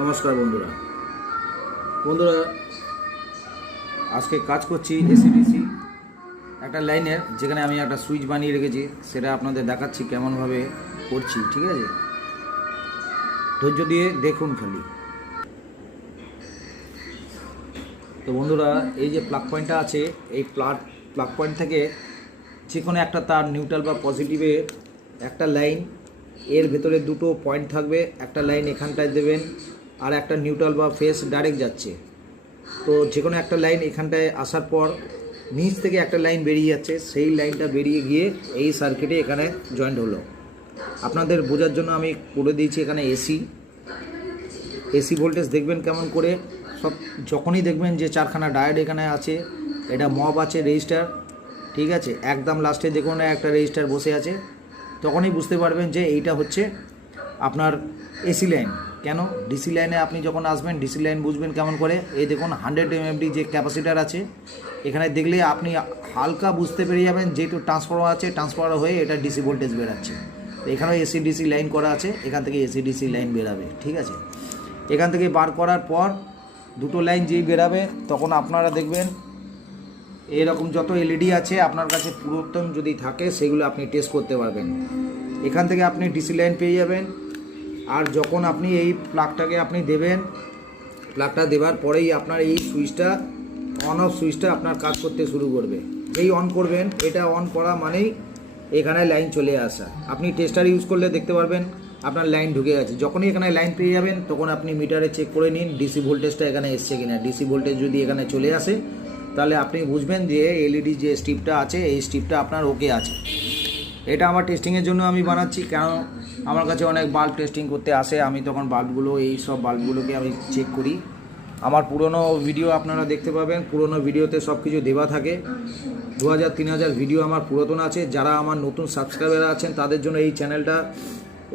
নমস্কার বন্ধুরা আজকে কাজ করছি এসিডিসি একটা লাইনের, যেখানে আমি একটা সুইচ বানিয়ে রেখেছি, সেটা আপনাদের দেখাচ্ছি কেমনভাবে করছি। ঠিক আছে, ধৈর্য দিয়ে দেখুন খালি। তো বন্ধুরা, এই যে প্লাগ পয়েন্টটা আছে, এই প্লাগ পয়েন্ট থেকে যে কোনো একটা তার নিউট্রাল বা পজিটিভের একটা লাইন, এর ভেতরে দুটো পয়েন্ট থাকবে, একটা লাইন এখানটায় দেবেন আর একটা নিউট্রাল বা ফেস ডাইরেক্ট যাচ্ছে। তো যে কোনো একটা লাইন এখানটায় আসার পর নিচ থেকে একটা লাইন বেরিয়ে যাচ্ছে, সেই লাইনটা বেরিয়ে গিয়ে এই সার্কিটে এখানে জয়েন্ট হলো। আপনাদের বোঝার জন্য আমি করে দিয়েছি এখানে এসি ভোল্টেজ দেখবেন কেমন করে। সব যখনই দেখবেন যে চারখানা ডায়োড এখানে আছে, এটা মব আছে, রেজিস্টার, ঠিক আছে, একদম লাস্টে দেখুন একটা রেজিস্টার বসে আছে, তখনই বুঝতে পারবেন যে এইটা হচ্ছে আপনার এসি লাইন। কেন ডিসি লাইনে আপনি যখন আসবেন, ডিসি লাইন বুঝবেন কেমন করে। এই দেখুন 100 mFD যে ক্যাপাসিটার আছে, এখানে দেখলে আপনি হালকা বুঝতে পেরে যাবেন যেহেতু ট্রান্সফরমার আছে, ট্রান্সফরমার হয়ে এটা ডিসি ভোল্টেজ বেরাচ্ছে। তো এখানেও এসি ডিসি লাইন করা আছে, এখান থেকে এসি ডিসি লাইন বেরাবে। ঠিক আছে, এখান থেকে বার করার পর দুটো লাইন যেই বেরাবে, তখন আপনারা দেখবেন এরকম যত এলইডি আছে আপনার কাছে পুরাতন যদি থাকে, সেগুলো আপনি টেস্ট করতে পারবেন। এখান থেকে আপনি ডিসি লাইন পেয়ে যাবেন। আর যখন আপনি এই প্লাগটাকে আপনি দেবেন, প্লাগটা দেওয়ার পরেই আপনার এই সুইচটা, অন অফ সুইচটা আপনার কাজ করতে শুরু করবে। যেই অন করবেন, এটা অন করা মানেই এখানে লাইন চলে আসা। আপনি টেস্টার ইউজ করলে দেখতে পারবেন আপনার লাইন ঢুকে গেছে। যখনই এখানে লাইন পেয়ে যাবেন, তখন আপনি মিটারে চেক করে নিন ডিসি ভোল্টেজটা এখানে এসছে কিনা। ডিসি ভোল্টেজ যদি এখানে চলে আসে, তাহলে আপনি বুঝবেন যে এলইডি যে স্ট্রিপটা আছে, এই স্ট্রিপটা আপনার ওকে আছে। এটা আমার টেস্টিংয়ের জন্য আমি বানাচ্ছি, কেন আমার কাছে অনেক বাল্ব টেস্টিং করতে আসে, আমি তখন বাল্বগুলো, এই সব বাল্বগুলোকে আমি চেক করি। আমার পুরনো ভিডিও আপনারা দেখতে পাবেন, পুরনো ভিডিওতে সব কিছু দেওয়া থাকে। 2000-3000 ভিডিও আমার পুরাতন আছে। যারা আমার নতুন সাবস্ক্রাইবার আছেন, তাদের জন্য এই চ্যানেলটা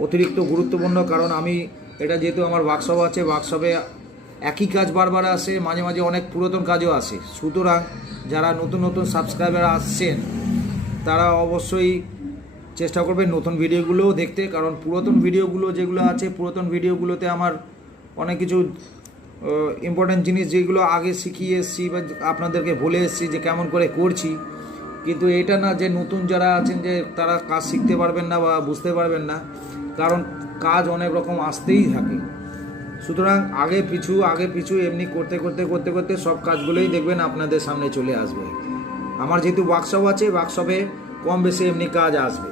অতিরিক্ত গুরুত্বপূর্ণ, কারণ আমি এটা যেহেতু আমার ওয়ার্কশপ আছে, ওয়ার্কশপে একই কাজ বারবার আসে, মাঝে মাঝে অনেক পুরাতন কাজও আসে। সুতরাং যারা নতুন নতুন সাবস্ক্রাইবার আসছেন, তারা অবশ্যই চেষ্টা করবেন নতুন ভিডিওগুলোও দেখতে, কারণ পুরাতন ভিডিওগুলো যেগুলো আছে, পুরাতন ভিডিওগুলোতে আমার অনেক কিছু ইম্পর্ট্যান্ট জিনিস যেগুলো আগে শিখিয়ে এসেছি বা আপনাদেরকে বলে এসেছি যে কেমন করে করছি। কিন্তু এটা না যে নতুন যারা আছেন যে তারা কাজ শিখতে পারবেন না বা বুঝতে পারবেন না, কারণ কাজ অনেক রকম আসতেই থাকে। সুতরাং আগে পিছু এমনি করতে করতে সব কাজগুলোই দেখবেন আপনাদের সামনে চলে আসবে। আমার যেহেতু ওয়ার্কশপ আছে, ওয়ার্কশপে কম বেশি এমনি কাজ আসবে।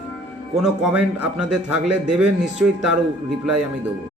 কোনো কমেন্ট আপনাদের থাকলে দেবেন, নিশ্চয়ই তারও রিপ্লাই আমি দেবো।